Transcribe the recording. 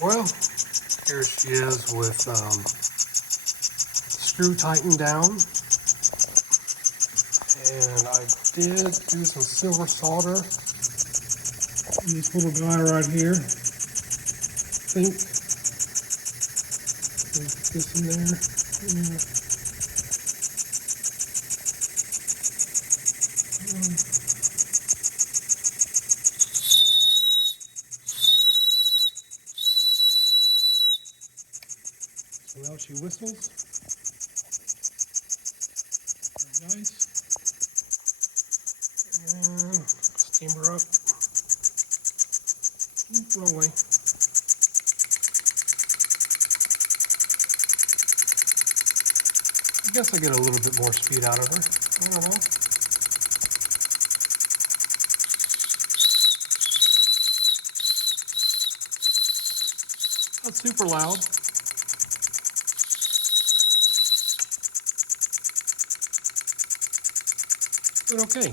Well, here she is with screw tightened down, and I did do some silver solder in this little guy right here. I think put this in there. Yeah. So now she whistles. Nice. And steam her up. Keep rolling. I guess I get a little bit more speed out of her. I don't know. Not super loud. But okay.